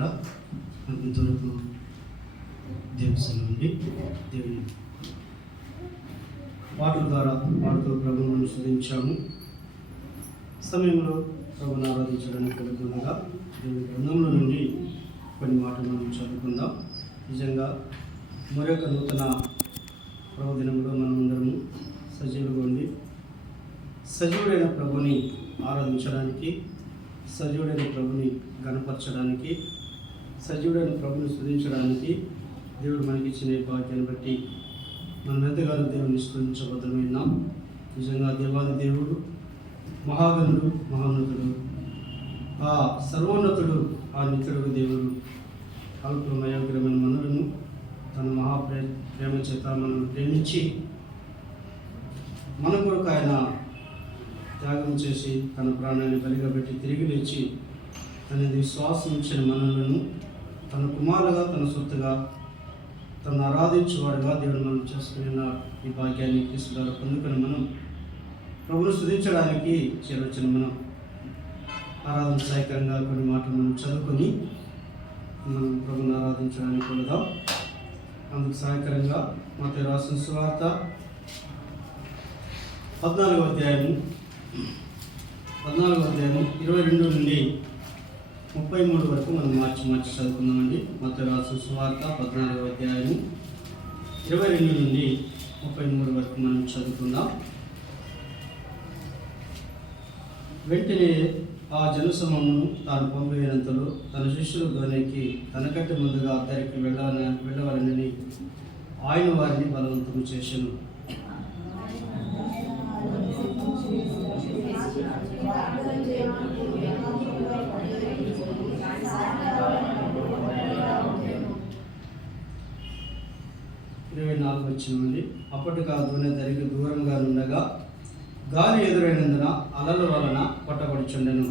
ద్వారా ఇంతవరకు దేవస్థానం నుండి దేవుని పాటల ద్వారా పాడుతూ ప్రభువును స్తుతించాము. సమయంలో ప్రభువును ఆరాధించడానికి కలుగుతుండగా దేవుని గ్రంథంలో నుండి కొన్ని మాటలు మనం చదువుకుందాం. నిజంగా మరొక నూతన ప్రభు దినంలో మనమందరము సజీవులుగా ఉండి సజీవుడైన ప్రభుని ఆరాధించడానికి, సజీవుడైన ప్రభుని గణపరచడానికి, సజీవుడైన ప్రభుని స్తుతించడానికి దేవుడు మనకిచ్చిన ఈ భాగ్యాన్ని బట్టి మనం ఎంతగానో దేవుని స్తుతించబద్ధమైనాం. నిజంగా దేవాది దేవుడు మహాగణుడు, మహోన్నతుడు, ఆ సర్వోన్నతుడు, ఆ నిత్యుడు దేవుడు అల్పమయోగ్రమైన మనలను తన ప్రేమ చేత మనల్ని ప్రేమించి మన కొరకు ఆయన త్యాగం చేసి తన ప్రాణాన్ని బలిగా పెట్టి తిరిగి లేచి తన విశ్వాసం ఇచ్చిన మనలను తన కుమారుగా, తన సొత్తుగా, తను ఆరాధించేవాడుగా దేవుడు మనం చేసుకున్న ఈ భాగ్యాన్ని క్రీస్తు ద్వారా పొందుకుని మనం ప్రభువును స్తుతించడానికి చేరొచ్చిన మనం ఆరాధన సహాయకరంగా కొన్ని మాటలు మనం చదువుకొని మనం ప్రభువును ఆరాధించడానికి వెళదాం. అందుకు సహాయకరంగా మత్తయి రాసిన సువార్త 14వ అధ్యాయం 22 నుండి 33 వరకు మనం మార్చి చదువుకుందామండి. మత్తయి రాసిన సువార్త 14వ అధ్యాయం 22 నుండి 33 వరకు మనం చదువుకుందాం. వెంటనే ఆ జనసమూహమును తాను పంపినంతలో తన శిష్యులు ధోనికి తనకంటే ముందుగా అద్దరికి వెళ్ళవాలని ఆయన వారిని బలవంతం చేశాను. వచ్చింది. అప్పటికి ఆ ధోని దరికి దూరంగా ఉండగా గాలి ఎదురైనందున అలల వలన పట్టబడుచుండెను.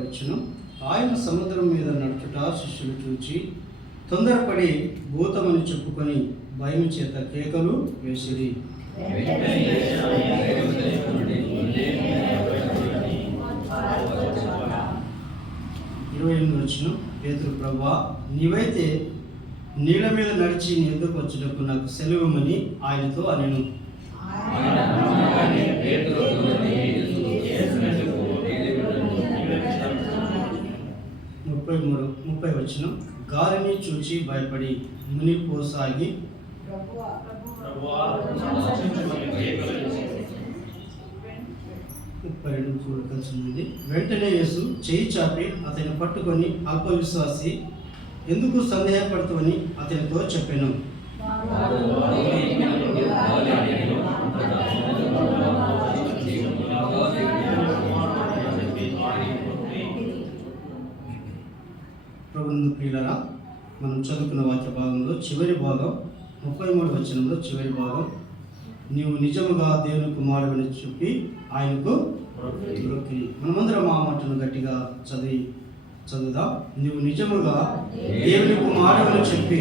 వచ్చిన ఆయన సముద్రం మీద నడుచుట శిష్యులు చూచి తొందరపడి భూతమని చెప్పుకొని భయం చేత కేకలు వేసిరి. వచ్చిన పేతురు, ప్రభువా, నీవైతే నీళ్ళ మీద నడిచి నీ ఎదుకు వచ్చుటకు నాకు సెలవుమని ఆయనతో అనెను. 30 వచ్చిన గాలిని చూచి భయపడి మునిపోసాగి కలిసింది. వెంటనే యేసు చేయి చాపి అతన్ని పట్టుకొని అల్ప విశ్వాసి, ఎందుకు సందేహపడుతావని అతనితో చెప్పాను. ప్రభునందు ప్రియులారా, మనం చదువుకున్న వాక్య భాగంలో చివరి భాగం 33 వచనంలో చివరి భాగం, నీవు నిజముగా దేవుని కుమారుడని చెప్పి ఆయనకు మొక్కిరి. మనమందరం ఆ మాటను గట్టిగా చదువుదాం. నువ్వు నిజముగా దేవుని కుమారుడని చెప్పి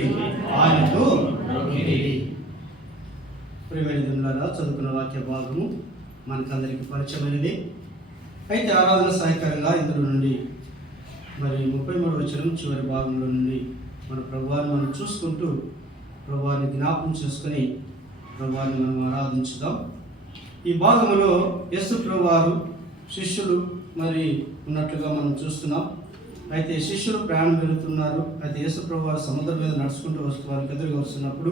ఆయనకు మొక్కిరి. ప్రియమైన దేవులారా, చదువుకున్న వాక్య భాగము మనకందరికీ పరిచయమైనది. అయితే ఆరాధన సహాయకరంగా ఇందులో నుండి మరి 33 వచనం చివరి భాగంలో నుండి మన ప్రభువాన్ని మనం చూసుకుంటూ ప్రభువాన్ని జ్ఞాపకం చేసుకొని ప్రభువాన్ని మనం ఆరాధించుదాం. ఈ భాగంలో యేసు ప్రభువారు శిష్యులు మరి ఉన్నట్లుగా మనం చూస్తున్నాం. అయితే శిష్యులు ప్రయాణం వెళుతున్నారు. అయితే యేసు ప్రభువారు సముద్రం మీద నడుచుకుంటూ వస్తూ వారికి ఎదురుగా వస్తున్నప్పుడు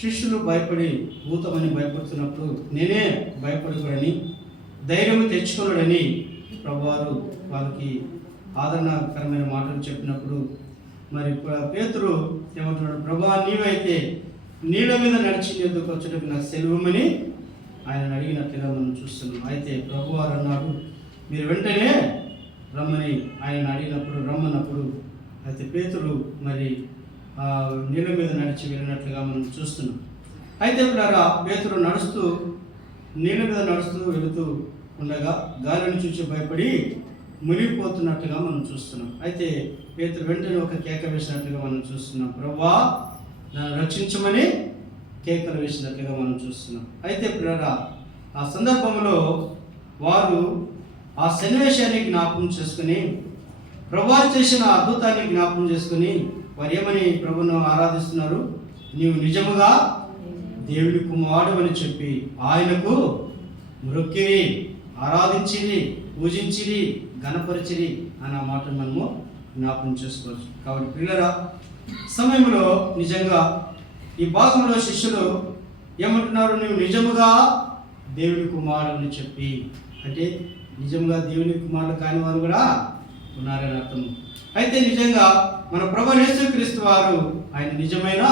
శిష్యులు భయపడి భూతమని భయపడుతున్నప్పుడు నేనే భయపడకూడని ధైర్యం తెచ్చుకోలేడని ప్రభువారు వాళ్ళకి ఆదరణకరమైన మాటలు చెప్పినప్పుడు మరి పేతురు ఏమంటున్నాడు, ప్రభువా, నీవైతే నీళ్ళ మీద నడిచి ఎందుకు వచ్చేటప్పుడు నాకు సెలవుమని ఆయన అడిగినట్లుగా మనం చూస్తున్నాం. అయితే ప్రభువారు అన్నాడు, మీరు వెంటనే రమ్మని ఆయన అడిగినప్పుడు రమ్మన్నప్పుడు అయితే పేతురు మరి నీళ్ళ మీద నడిచి వెళ్ళినట్లుగా మనం చూస్తున్నాం. అయితే ఇప్పుడు పేతురు నీళ్ళ మీద నడుస్తూ వెళుతూ ఉండగా గాలిని చూసి భయపడి మునిగిపోతున్నట్టుగా మనం చూస్తున్నాం. అయితే పేతురు వెంటనే ఒక కేక వేసినట్లుగా మనం చూస్తున్నాం. ప్రభువా, నన్ను రక్షించమని కేకలు వేసినట్లుగా మనం చూస్తున్నాం. అయితే పిల్లరా, ఆ సందర్భంలో వారు ఆ సన్నివేశాన్ని జ్ఞాపకం చేసుకుని ప్రభువారు చేసిన అద్భుతాన్ని జ్ఞాపకం చేసుకుని వారు ఏమని ప్రభువును ఆరాధిస్తున్నారు? నీవు నిజముగా దేవుని కుమారుడు అని చెప్పి ఆయనకు మొక్కిరి, ఆరాధించిరి, పూజించిరి, ఘనపరిచిరి అన్న మాట మనము జ్ఞాపకం చేసుకోవచ్చు. కాబట్టి పిల్లరా, సమయంలో నిజంగా ఈ భాగంలో శిష్యులు ఏమంటున్నారు? నువ్వు నిజముగా దేవుని కుమారుడు అని చెప్పి, అంటే నిజంగా దేవుని కుమారుడు కాని వారు కూడా ఉన్నారని అర్థం. అయితే నిజంగా మన ప్రభు యేసుక్రీస్తు వారు ఆయన నిజమైన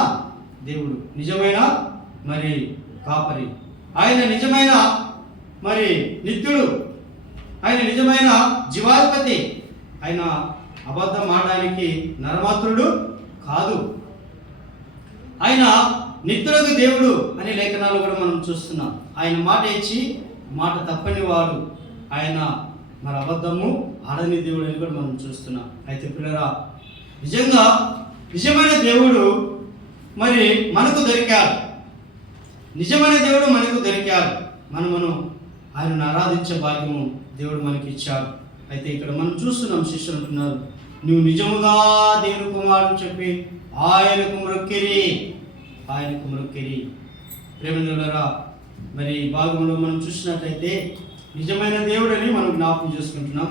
దేవుడు, నిజమైన మరి కాపరి, ఆయన నిజమైన మరి నిత్యుడు, ఆయన నిజమైన జీవాధిపతి, ఆయన అబద్ధం ఆడడానికి నరమాత్రుడు కాదు, ఆయన నిత్యులకు దేవుడు అనే లేఖనాలు కూడా మనం చూస్తున్నాం. ఆయన మాట ఇచ్చి మాట తప్పని వాడు, ఆయన మరి అబద్ధము ఆడని దేవుడు అని కూడా మనం చూస్తున్నాం. అయితే పిల్లరా, నిజంగా నిజమైన దేవుడు మరి మనకు దొరికారు, నిజమైన దేవుడు మనకు దొరికారు. మనము ఆయనను ఆరాధించే భాగ్యము దేవుడు మనకి ఇచ్చాడు. అయితే ఇక్కడ మనం చూస్తున్నాం, శిష్యులు అంటున్నారు నువ్వు నిజముగా దేవుని కుమారుడు చెప్పి ఆయనకు మొక్కిరి, ఆయనకు మొక్కిరి. ప్రేమికులారా, మరి ఈ భాగంలో మనం చూసినట్లయితే నిజమైన దేవుడని మనం జ్ఞాపకం చేసుకుంటున్నాం.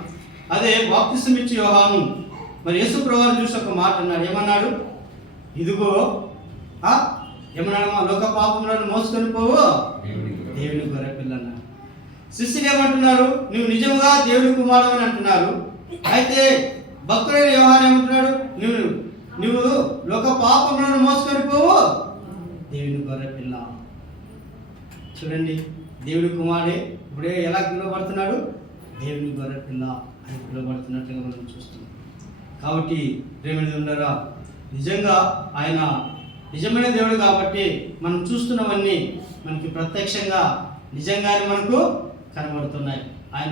అదే బాప్తిసం ఇచ్చి యోహాను మరి యేసు ప్రభువు చూసి ఒక మాట అన్నాడు. ఏమన్నాడు? ఇదిగో ఏమన్నాడు? మా లోక పాపములను మోసుకొని పోవు దేవుని గొర్రె పిల్ల అన్నాడు. శిష్యులు ఏమంటున్నారు? నువ్వు నిజంగా దేవుని కుమారుడు అని అంటున్నారు. అయితే భక్తుడైన యోహాను ఏమంటున్నాడు? నువ్వు లోక పాపములను మోసుకొని పోవు దేవుని గొర్రె పిల్ల. చూడండి, దేవుని కుమారుడే ఇప్పుడే ఎలా పిలువబడుతున్నాడు? దేవుని గొర్రె పిల్ల అని పిలువబడుతున్నట్లుగా మనం చూస్తున్నాం. కాబట్టి ప్రేమికులారా, నిజంగా ఆయన నిజమైన దేవుడు కాబట్టి మనం చూస్తున్నవన్నీ మనకి ప్రత్యక్షంగా నిజంగానే మనకు కనబడుతున్నాయి. ఆయన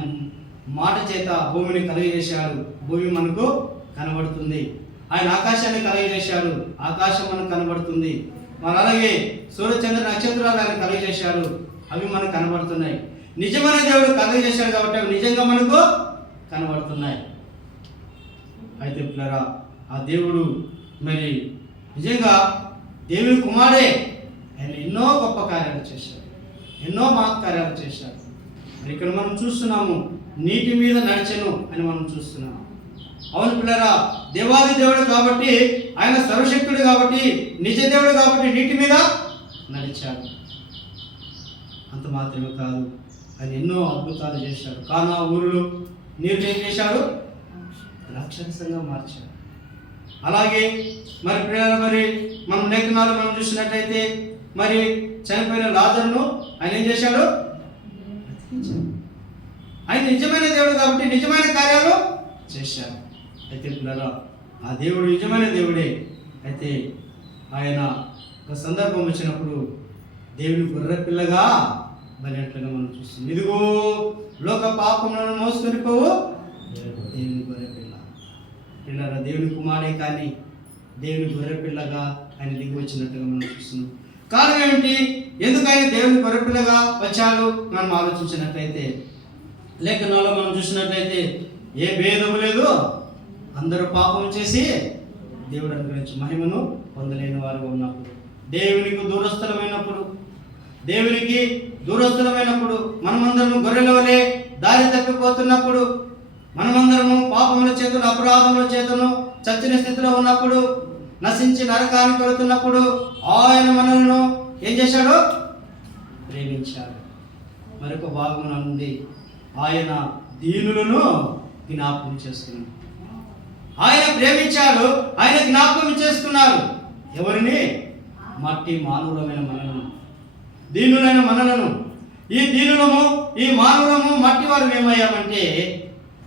మాట చేత భూమిని కలుగజేశాడు, భూమి మనకు కనబడుతుంది. ఆయన ఆకాశాన్ని కలుగజేశాడు, ఆకాశం మనకు కనబడుతుంది. మరి అలాగే సూర్యచంద్ర నక్షత్రాలు ఆయన కలుగజేశాడు, అవి మనకు కనబడుతున్నాయి. నిజమైన దేవుడు కలుగజేశాడు కాబట్టి అవి నిజంగా మనకు కనబడుతున్నాయి. అయితే పిల్లరా, ఆ దేవుడు మరి నిజంగా దేవుని కుమారుడే. ఆయన ఎన్నో గొప్ప కార్యాలు చేశాడు, ఎన్నో మహత్కార్యాలు చేశాడు. మరి ఇక్కడ మనం చూస్తున్నాము, నీటి మీద నడిచెను అని మనం చూస్తున్నాము. అవును పిల్లరా, దేవాది దేవుడు కాబట్టి, ఆయన సర్వశక్తుడు కాబట్టి, నిజ దేవుడు కాబట్టి నీటి మీద నడిచాడు. అంత మాత్రమే కాదు, ఆయన ఎన్నో అద్భుతాలు చేశాడు. కానా ఊరిలో నీరు ఏం చేశాడు? రాక్షసంగా మార్చాడు. అలాగే మరి పిల్లల మరి మనం లేఖనాలు మనం చూసినట్లయితే మరి చనిపోయిన లాజరును ఆయన ఏం చేశాడు? ఆయన నిజమైన దేవుడు కాబట్టి నిజమైన కార్యాలు చేశాడు. అయితే పిల్లల ఆ దేవుడు నిజమైన దేవుడే. అయితే ఆయన ఒక సందర్భం వచ్చినప్పుడు దేవుని గొర్రె పిల్లగా బలినట్లుగా మనం చూస్తున్నాం. ఇదిగో లోక పాపములను మోసుకొని పోవు దేవుని గొర్రె పిల్ల. పిల్లల దేవుని కుమారుడే కానీ దేవుని గొర్రె పిల్లగా ఆయన దిగి వచ్చినట్టుగా మనం చూస్తున్నాం. కారణం ఏమిటి? ఎందుకు ఆయన దేవుని గొర్రె పిల్లగా వచ్చాడు మనం ఆలోచించినట్లయితే, లేఖనాల్లో మనం చూసినట్లయితే ఏ భేదము లేదు, అందరూ పాపం చేసి దేవుడు అనుగ్రహించి మహిమను పొందలేని వారుగా ఉన్నప్పుడు, దేవునికి దూరస్థలమైనప్పుడు మనమందరము గొర్రెల వలె దారి తప్పిపోతున్నప్పుడు, మనమందరము పాపముల చేతులు అపరాధముల చేతును చచ్చిన స్థితిలో ఉన్నప్పుడు, నశించి నరకానికి వెళుతున్నప్పుడు ఆయన మనలను ఏం చేశాడు? ప్రేమించాడు. మరొక భాగం ఉంది, ఆయన దీనులను జ్ఞాపకం చేసుకున్నాడు. ఆయన ప్రేమించాడు, ఆయన జ్ఞాపకం చేసుకున్నారు. ఎవరిని? మట్టి మానవులమైన మనలను, దీనులైన మనలను. ఈ దీనులము, ఈ మానవులము, మట్టి వారు ఏమయ్యామంటే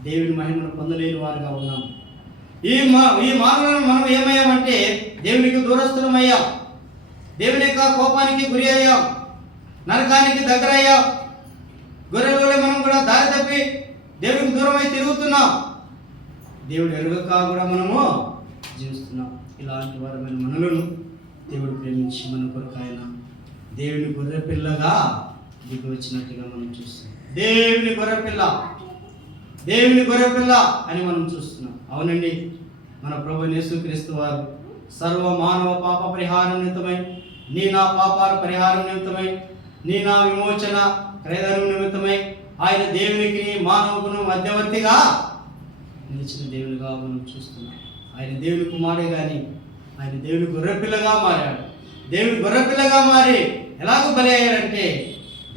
దేవుని మహిమను పొందలేని వారుగా ఉన్నాం. ఈ మానవులను మనం ఏమయ్యామంటే దేవునికి దూరస్థులమయ్యాం, దేవుని యొక్క కోపానికి గురి అయ్యాం, నరకానికి దగ్గర అయ్యాం. గొర్రెల మనం కూడా దారి తప్పి దేవునికి దూరమై తిరుగుతున్నాం. దేవుడు ఎరుగక కూడా మనము జీవిస్తున్నాం. ఇలాంటి వారమైన మనలను దేవుడు ప్రేమించి మన కొరకు ఆయన దేవుని గొర్రె పిల్లగా దిగి వచ్చినట్టుగా మనం చూస్తున్నాం. దేవుని గొర్రెపిల్ల, దేవుని గొర్రెపిల్ల అని మనం చూస్తున్నాం. అవునండి, మన ప్రభువైన యేసుక్రీస్తు వారు సర్వ మానవ పాప పరిహారం నిమిత్తమై, నీ నా పాపాల పరిహారం నిమిత్తమై, నీ నా విమోచన క్రయధనం నిమిత్తమై ఆయన దేవునికి మానవుకును మధ్యవర్తిగా నిలిచిన దేవునిగా మనం చూస్తున్నాం. ఆయన దేవుని కుమారుడే కానీ ఆయన దేవుని గొర్రెపిల్లగా మారాడు. దేవుని గొర్రెపిల్లగా మారి ఎలాగో బలి అయ్యాడంటే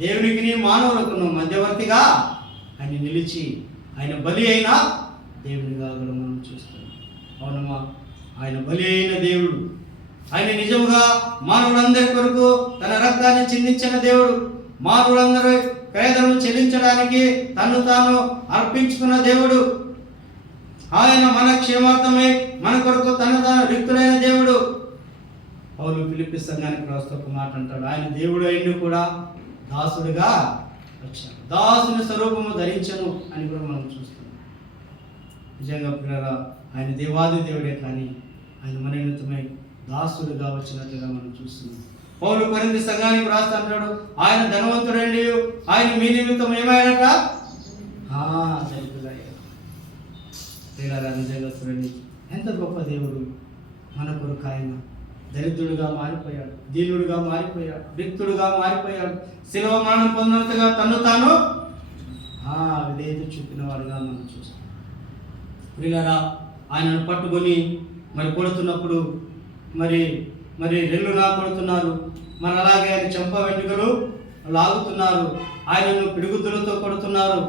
దేవునికి మానవులకు మధ్యవర్తిగా ఆయన నిలిచి ఆయన బలి అయిన దేవునిగా కూడా మనం చూస్తున్నాం. అవునమ్మా, ఆయన బలి అయిన దేవుడు, ఆయన నిజముగా మానవులందరి కొరకు తన రక్తాన్ని చిందించిన దేవుడు, మానవులందరూ క్రయధనం చెల్లించడానికి తను తాను అర్పించుకున్న దేవుడు, ఆయన మన క్షేమార్థమై మన కొరకు తన తాను రిక్తుడైన దేవుడు. పౌలు ఫిలిప్పీ సంఘానికి రాస్తూ ఒక మాట అంటాడు, ఆయన దేవుడు అయిన కూడా దాసుడుగా వచ్చాడు, దాసుని స్వరూపము ధరించను అని కూడా మనం చూస్తున్నాం. నిజంగా పిల్లరా, ఆయన దేవాది దేవుడే కానీ ఆయన మన నిమిత్తమై దాసుడుగా వచ్చినట్లుగా మనం చూస్తున్నాం. పౌలు కొరింథీ సంఘానికి రాస్తా అంటాడు, ఆయన ధనవంతుడండి, ఆయన మీ నిమిత్తం ఏమైనట నిజంగా చూడండి, ఎంత గొప్ప దేవుడు. మన కొరకు ఆయన దరిద్రుడుగా మారిపోయాడు, దీనుడుగా మారిపోయాడు, రిక్తుడుగా మారిపోయాడు, శిలువ మరణం పొందినంతగా తను తాను విధేయత చూపిన వాడుగా మనం చూస్తాం. వీళ్ళరా ఆయనను పట్టుకొని మరి కొడుతున్నప్పుడు మరి రెల్లుగా కొడుతున్నారు, మరి అలాగే ఆయన చెంప వెంట్రుకలు లాగుతున్నారు, ఆయనను పిడుగుద్దులతో కొడుతున్నారు,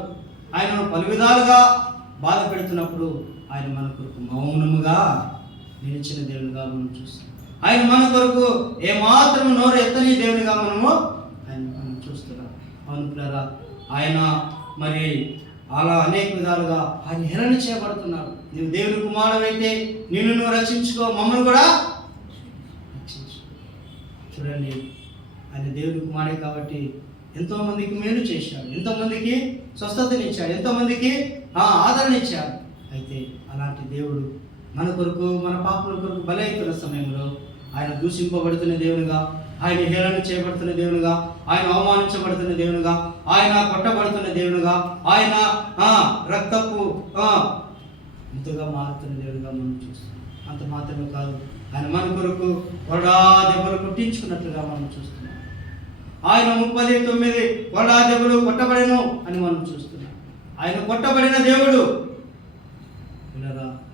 ఆయనను పలు విధాలుగా బాధ పెడుతున్నప్పుడు ఆయన మన కొరకు మౌనముగా నిలిచిన దేవునిగా మనం చూస్తాం. ఆయన మన కొరకు ఏమాత్రం నోరు ఎత్తని దేవునిగా మనం చూస్తున్నాం. అవును పిల్లరా, ఆయన మరి అలా అనేక విధాలుగా ఆయన హేళన చేయబడుతున్నాడు. నువ్వు దేవుని కుమారుడైతే నిన్ను నువ్వు రక్షించుకో, మమ్మల్ని కూడా రక్షించు. చూడండి, ఆయన దేవుని కుమారుడే కాబట్టి ఎంతోమందికి మేలు చేశాడు, ఎంతోమందికి స్వస్థతనిచ్చాడు, ఎంతోమందికి ఆదరణ ఇచ్చాడు. అయితే అలాంటి దేవుడు మన కొరకు మన పాపల కొరకు బలి అవుతున్న సమయంలో ఆయన దూషింపబడుతున్న దేవునిగా, ఆయన హేళన చేయబడుతున్న దేవునిగా, ఆయన అవమానించబడుతున్న దేవునిగా, ఆయన కొట్టబడుతున్న దేవునిగా, ఆయన రక్తపు ఇంతగా మారుతున్న దేవునిగా మనం చూస్తున్నాం. అంత మాత్రమే కాదు, ఆయన మన కొరకు కొరడా దెబ్బలు కొట్టించుకున్నట్లుగా మనం చూస్తున్నాం. ఆయన 39 కొరడా దెబ్బలు కొట్టబడెను అని మనం చూస్తున్నాం. ఆయన కొట్టబడిన దేవుడు.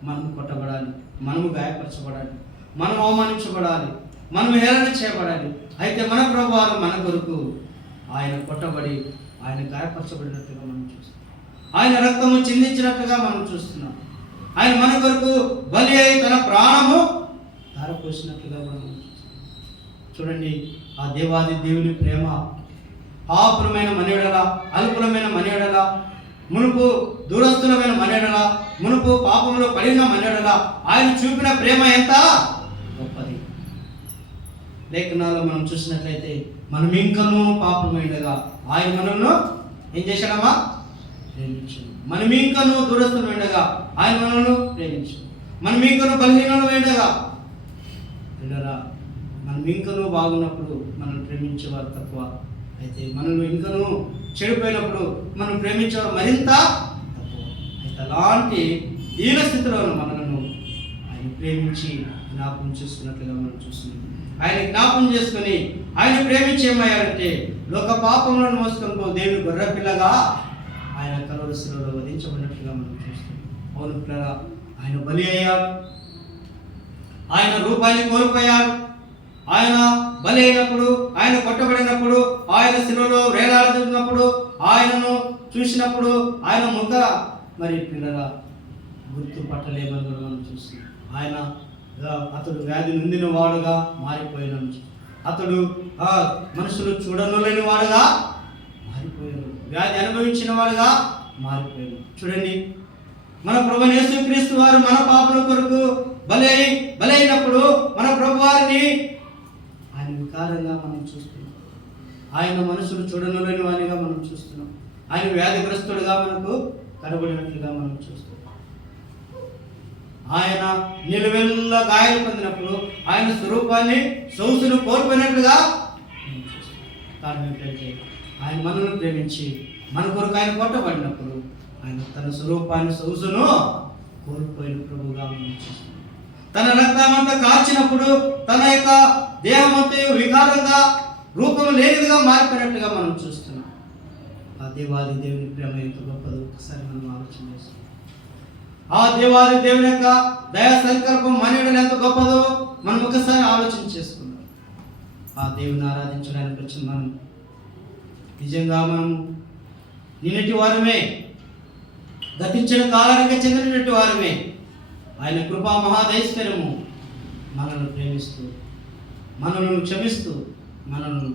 మనము కొట్టబడాలి, మనము గాయపరచబడాలి, మనం అవమానించబడాలి, మనం హేళన చేయబడాలి. అయితే మన ప్రభువారు మన కొరకు ఆయన కొట్టబడి ఆయన గాయపరచబడినట్లుగా మనం చూస్తున్నాం. ఆయన రక్తము చిందించినట్లుగా మనం చూస్తున్నాం. ఆయన మన కొరకు బలి అయి తన ప్రాణము ధారపోసినట్లుగా మనం చూస్తున్నాం. చూడండి, ఆ దేవాది దేవుని ప్రేమ పాపులమైన మనుగడల, అల్పులమైన మనుగడల, మునుపు దూరస్తులమైన మనుగడల, మునుపు పాపంలో పడిన మనుగడల ఆయన చూపిన ప్రేమ ఎంత గొప్పది. లేఖనాల్లో మనం చూసినట్లయితే మనం ఇంకనూ పాపమైనగా ఆయన మనల్ని ఏం చేశాడమ్మా? ప్రేమించాడు. మనం ఇంకనూ దూరస్తులమైనగా ఆయన మనల్ని ప్రేమించాడు. మనం ఇంకనూ బలహీనమైనగా పిల్లరా, మనం ఇంకనూ బాగున్నప్పుడు మనం ప్రేమించేవారు తక్కువ. అయితే మనల్ని ఇంకనూ చెడిపోయినప్పుడు మనం ప్రేమించేవారు మరింత తక్కువ. అయితే అలాంటి దీన స్థితిలో మనలను ఆయన ప్రేమించి జ్ఞాపకం చేసుకున్నట్లుగా మనం చూస్తున్నాం. ఆయన జ్ఞాపకం చేసుకుని ఆయన ప్రేమించి ఏమయ్యాడంటే లోక పాపములను మోసుకొని దేవుని గొర్రెపిల్లగా ఆయన కలువరి శిలువలో వధించబడినట్లుగా మనం చూస్తున్నాం. అవును పిల్లరా, ఆయన బలి అయ్యాడు, ఆయన రూపాన్ని కోల్పోయాడు. ఆయన బలి అయినప్పుడు, ఆయన కొట్టబడినప్పుడు, ఆయన శిలువలో వేలాడుతున్నప్పుడు, ఆయనను చూసినప్పుడు ఆయన ముఖ మరి పిల్లల గుర్తుపట్టలేమని కూడా మనం చూస్తున్నాం. ఆయన అతడు వ్యాధి నొందిన వాడుగా మారిపోయినాను, అతడు మనుషులు చూడలేని వాడుగా మారిపోయాడు, వ్యాధి అనుభవించిన వాడుగా మారిపోయాడు. చూడండి, మన ప్రభువైన యేసుక్రీస్తు వారు మన పాపల కొరకు బలైనప్పుడు మన ప్రభు వారిని ఆయన వికారంగా మనం చూస్తున్నాం. ఆయన మనుషులు చూడలేని వారిగా మనం చూస్తున్నాం. ఆయన వ్యాధిగ్రస్తుడుగా మనకు కనబడినట్లుగా మనం చూస్తున్నాం. ఆయన నిలువెల్ల గాయాలు పొందినప్పుడు ఆయన స్వరూపాన్ని సొగసును కోల్పోయినట్లుగా కారణం ఏంటంటే ఆయన మనల్ని ప్రేమించి మన కొరకు ఆయన కొట్టబడినప్పుడు ఆయన తన స్వరూపాన్ని సొగసును కోల్పోయిన ప్రభువుగా మనం చూస్తున్నాం. తన రక్తమంతా కార్చినప్పుడు తన యొక్క దేహమంతా వికారంగా రూపం లేనిదిగా మారిపోయినట్టుగా మనం చూస్తున్నాం. ఆ దేవాది దేవుని ప్రేమ ఎంత గొప్పదో ఒకసారి మనం ఆలోచన చేస్తున్నాం. ఆ దేవాది దేవుని యొక్క దయా సంకల్పం మనయుడు ఎంత గొప్పదో మనం ఒకసారి ఆలోచన చేసుకుందాం. ఆ దేవుని ఆరాధించడానికి వచ్చిన మనం నిజంగా మనం నిన్నటి వారమే, గతించిన కాలానికి చెందినటువంటి వారమే. ఆయన కృపా మహాదైశ్వర్యము మనల్ని ప్రేమిస్తూ, మనల్ని క్షమిస్తూ, మనల్ని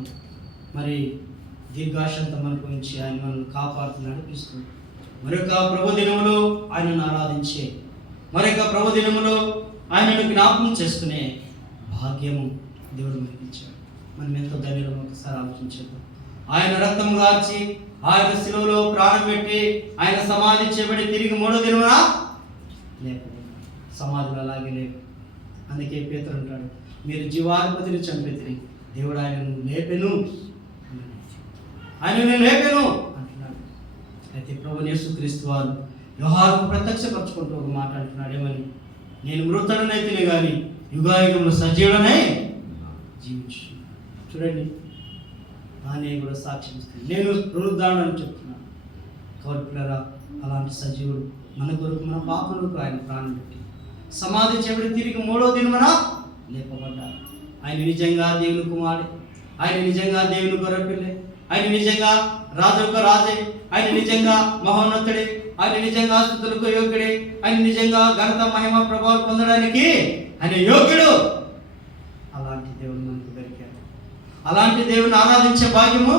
మరి దీర్ఘాశంతం అనుభవించి ఆయన మనల్ని కాపాడుతూ నడిపిస్తూ మరొక ప్రభు దినములో ఆయనను ఆరాధించే, మరొక ప్రభు దినములో ఆయనను జ్ఞాపకం చేసుకునే భాగ్యము దేవుడు మనకి ఇచ్చాడు. మనం ఎంతో ధన్యులం. ఒకసారి ఆలోచించేద్దాం. ఆయన రక్తం గార్చి ఆయన శిలువలో ప్రాణం పెట్టి ఆయన సమాధి చేయబడి తిరిగి 3వ దినమున లేకపోతే సమాధులు అలాగే లేవు. అందుకే పేతురు అంటాడు, మీరు జీవాధిపతిని చంపేతిరి, దేవుడు ఆయనను లేపెను, ఆయనను లేపెను అంటున్నాడు. అయితే ప్రభువు యేసుక్రీస్తు వారు యోహానుకు ప్రత్యక్షపరచుకుంటూ ఒక మాట అంటున్నాడు. ఏమని? నేను మృతుడనైతేనే కానీ యుగాయుగంలో సజీవుడనే జీవించు. చూడండి, దాన్ని కూడా సాక్ష్యం ఇస్తుంది. నేను పునరుద్ధారణని చెప్తున్నాను. కాబట్టి అలాంటి సజీవుడు మన కొరకు, మన పాపలకు ఆయన ప్రాణం పెట్టి సమాధి చేయబడి తిరిగి 3వ దినమున లేపబడ్డాడు. ఆయన నిజంగా దేవుని కుమారుడే, ఆయన నిజంగా దేవుని గొర్రెపిల్లే, ఆయన నిజంగా రాజులకు రాజే, ఆయన నిజంగా మహోన్నతుడే, ఆయన నిజంగా స్తుతులకు యోగ్యుడే, ఆయన నిజంగా ఘనత మహిమ ప్రభావం పొందడానికి ఆయన యోగ్యుడు. అలాంటి దేవుడు మనకు దొరికాడు. అలాంటి దేవుని ఆరాధించే భాగ్యము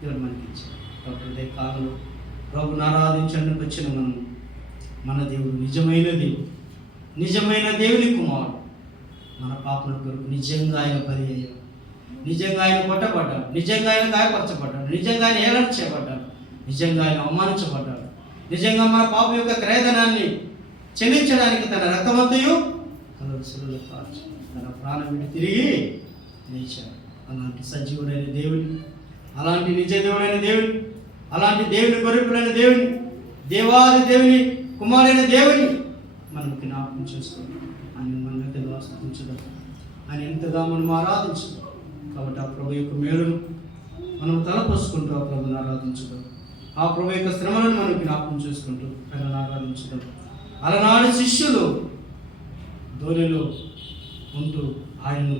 దేవుడు మనకి ఇచ్చాడు. కాబట్టి ఇదే కాలంలో ప్రభుని ఆరాధించడానికి వచ్చిన మనం, మన దేవుడు నిజమైన దేవుడు, నిజమైన దేవుని కుమారుడు. మన పాపల కొరకు నిజంగా ఆయన బలి అయ్యాడు, నిజంగా ఆయన కొట్టబడ్డాడు, నిజంగా ఆయన గాయపరచబడ్డాడు, నిజంగా ఆయన ఏలన చేయబడ్డాడు, నిజంగా ఆయన అవమానించబడ్డాడు, నిజంగా మన పాప యొక్క క్రయధనాన్ని చెల్లించడానికి తన రక్తమంతయు కలుసులు కార్చి తన ప్రాణం విడి తిరిగి లేచాడు. అలాంటి సజీవుడైన దేవుని, అలాంటి నిజ దేవుడైన దేవుని, అలాంటి దేవుని గొర్రెపిల్లైన దేవుని, దేవాది దేవుని కుమారుడైన దేవుని మనం జ్ఞాపకం చేసుకోవాలి. ఆయన మన ఎంతగా స్తుతించడం, ఆయన ఎంతగా మనం ఆరాధించడం. కాబట్టి ఆ ప్రభు యొక్క మేలును మనం తలపోసుకుంటూ ఆ ప్రభుని ఆరాధించడం, ఆ ప్రభు యొక్క శ్రమలను మనం జ్ఞాపకం చేసుకుంటూ ఆయనను ఆరాధించడం. అలనాడు శిష్యులు ధోనిలో ఉంటూ ఆయనను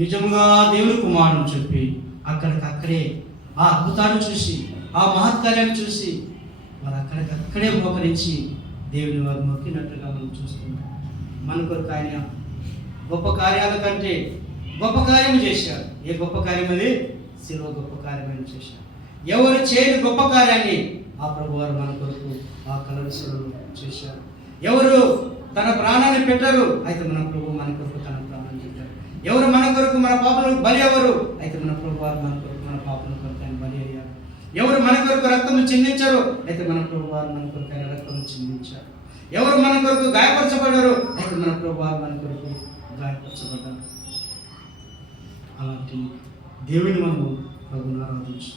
నిజముగా దేవుని కుమారుని చెప్పి అక్కడికక్కడే ఆ అద్భుతాన్ని చూసి, ఆ మహత్కార్యాన్ని చూసి వారు అక్కడికక్కడే మోకరించి దేవుని వారు మొక్కినట్టుగా మనం చూస్తున్నాం. మన కొరకు ఆయన గొప్ప కార్యాల కంటే గొప్ప కార్యం చేశారు. ఏ గొప్ప కార్యం అది? శిలువ గొప్ప కార్యమని చేశారు. ఎవరు చేయని గొప్ప కార్యాన్ని ఆ ప్రభు వారు మన కొరకు ఆ కలవరిశిలువలో చేశారు. ఎవరు తన ప్రాణాన్ని పెట్టరు, అయితే మన ప్రభు మన కొరకు తన ప్రాణాన్ని పెట్టారు. ఎవరు మన కొరకు మన పాపలకు బలి ఎవరు, అయితే మన ప్రభు వారు మన కొరకు మన పాపల కొరకు ఆయన బలి అయ్యారు. ఎవరు మన కొరకు రక్తము చిందించారు, అయితే మన ప్రభు వారు మన కొరకు ఆయన రక్తము చిందించారు. ఎవరు మన కొరకు గాయపరచబడ్డారు, అయితే మన ప్రభు వారు మన కొరకు గాయపరచబడ్డారు. అలాంటి దేవుని మనము ప్రభుని ఆరాధించు,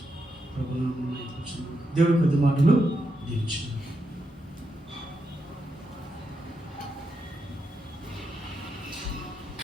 ప్రభునామమున దేవుడి కొద్ది మాటలు దీవించు.